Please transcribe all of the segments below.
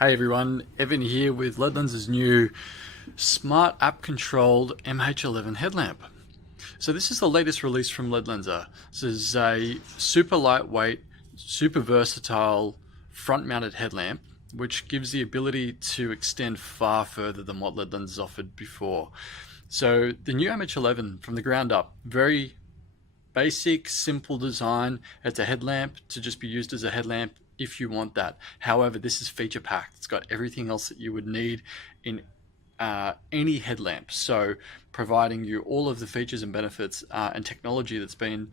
Hey everyone, Evan here with Ledlenser's new smart app controlled MH11 headlamp. So this is the latest release from Ledlenser. This is a super lightweight, super versatile front mounted headlamp which gives the ability to extend far further than what Ledlenser's offered before. So the new MH11 from the ground up, very basic, simple design. It's a headlamp to just be used as a headlamp if you want that. However, this is feature packed. It's got everything else that you would need in any headlamp. So providing you all of the features and benefits and technology that's been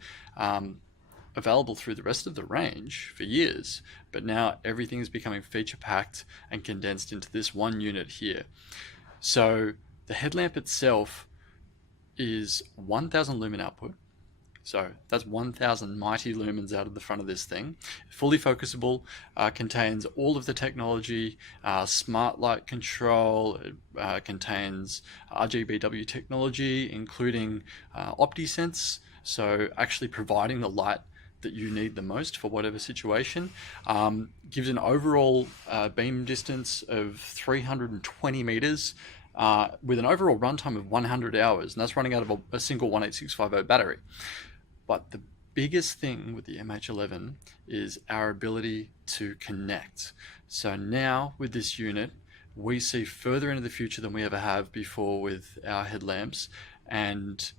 available through the rest of the range for years, but now everything is becoming feature packed and condensed into this one unit here. So the headlamp itself is 1000 lumen output. So that's 1000 mighty lumens out of the front of this thing. Fully focusable, contains all of the technology, smart light control, contains RGBW technology, including OptiSense, so actually providing the light that you need the most for whatever situation. Gives an overall beam distance of 320 meters, with an overall runtime of 100 hours, and that's running out of a single 18650 battery. But the biggest thing with the MH11 is our ability to connect. So now with this unit, we see further into the future than we ever have before with our headlamps, and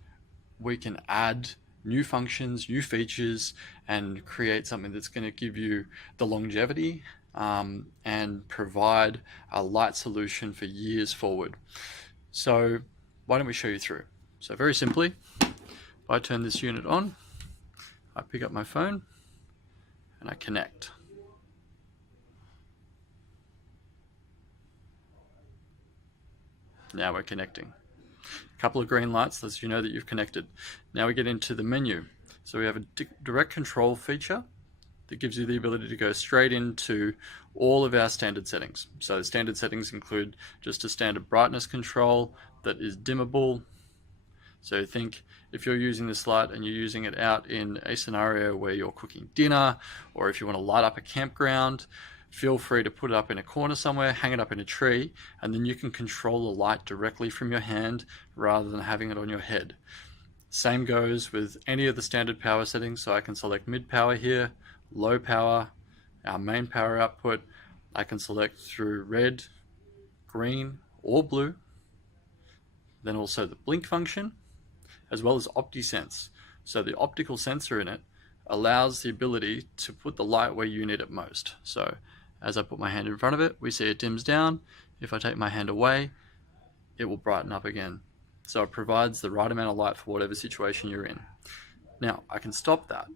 we can add new functions, new features, and create something that's going to give you the longevity and provide a light solution for years forward. So why don't we show you through? So very simply, if I turn this unit on, I pick up my phone and I connect. Now we're connecting. A couple of green lights lets you know that you've connected. Now we get into the menu. So we have a direct control feature that gives you the ability to go straight into all of our standard settings. So the standard settings include just a standard brightness control that is dimmable. So think if you're using this light and you're using it out in a scenario where you're cooking dinner, or if you want to light up a campground, feel free to put it up in a corner somewhere, hang it up in a tree, and then you can control the light directly from your hand rather than having it on your head. Same goes with any of the standard power settings. So I can select mid power here, low power, our main power output. I can select through red, green, or blue. Then also the blink function, as well as OptiSense. So the optical sensor in it allows the ability to put the light where you need it most. So as I put my hand in front of it, we see it dims down. If I take my hand away, it will brighten up again. So it provides the right amount of light for whatever situation you're in. Now I can stop that.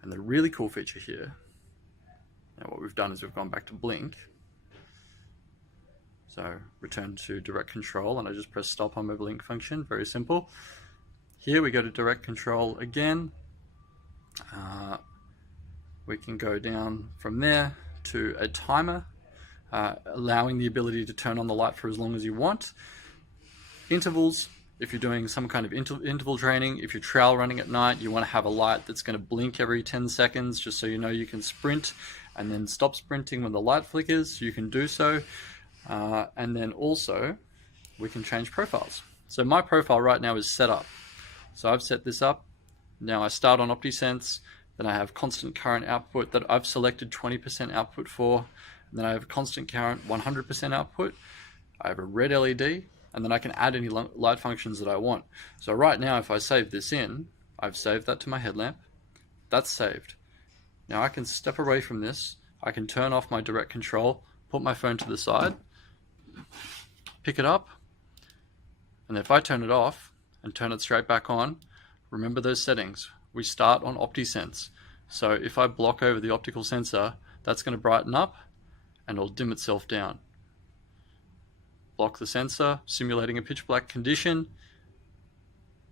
And the really cool feature here, now what we've done is we've gone back to blink. So return to direct control, and I just press stop on my blink function, very simple. Here we go to direct control again. We can go down from there to a timer, allowing the ability to turn on the light for as long as you want. Intervals, if you're doing some kind of interval training, if you're trail running at night, you want to have a light that's going to blink every 10 seconds, just so you know you can sprint and then stop sprinting when the light flickers, you can do so. And then also, we can change profiles. So my profile right now is set up. So I've set this up. Now I start on OptiSense, then I have constant current output that I've selected 20% output for, and then I have constant current 100% output. I have a red LED, and then I can add any light functions that I want. So right now, if I save this in, I've saved that to my headlamp. That's saved. Now I can step away from this. I can turn off my direct control, put my phone to the side, pick it up, and if I turn it off and turn it straight back on, remember those settings. We start on OptiSense. So if I block over the optical sensor, that's going to brighten up and it'll dim itself down. Block the sensor, simulating a pitch black condition,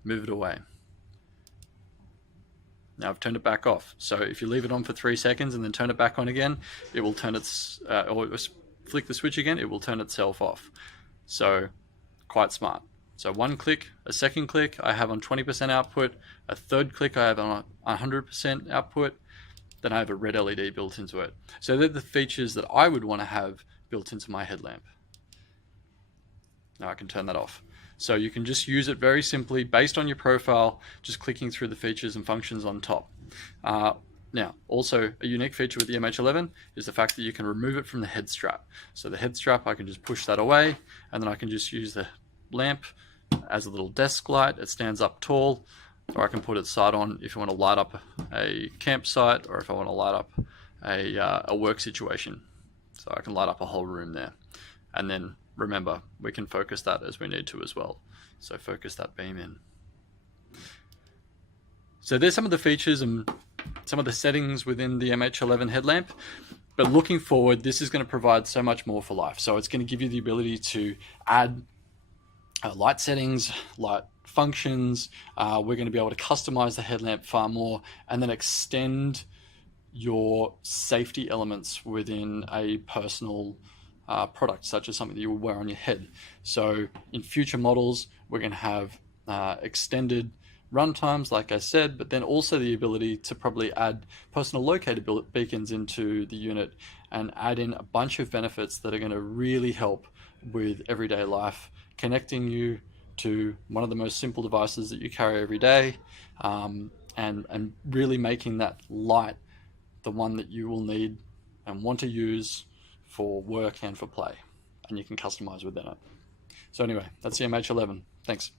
move it away. Now I've turned it back off. So if you leave it on for 3 seconds and then turn it back on again, it will turn its, or flick the switch again, it will turn itself off. So quite smart. So one click, a second click, I have on 20% output, a third click I have on 100% output, then I have a red LED built into it. So they're the features that I would want to have built into my headlamp. Now I can turn that off. So you can just use it very simply based on your profile, just clicking through the features and functions on top. Now, also a unique feature with the MH11 is the fact that you can remove it from the head strap. So the head strap, I can just push that away, and then I can just use the lamp as a little desk light. It stands up tall, or I can put it side on if you want to light up a campsite, or if I want to light up a work situation. So I can light up a whole room there. And then remember, we can focus that as we need to as well. So focus that beam in. So there's some of the features and some of the settings within the MH11 headlamp, but looking forward, this is going to provide so much more for life. So it's going to give you the ability to add light settings, light functions. We're going to be able to customize the headlamp far more, and then extend your safety elements within a personal product, such as something that you will wear on your head. So in future models, we're going to have extended run times, like I said, but then also the ability to probably add personal locator beacons into the unit and add in a bunch of benefits that are going to really help with everyday life, connecting you to one of the most simple devices that you carry every day, and really making that light the one that you will need and want to use for work and for play, and you can customize within it. So anyway, that's the MH11. Thanks.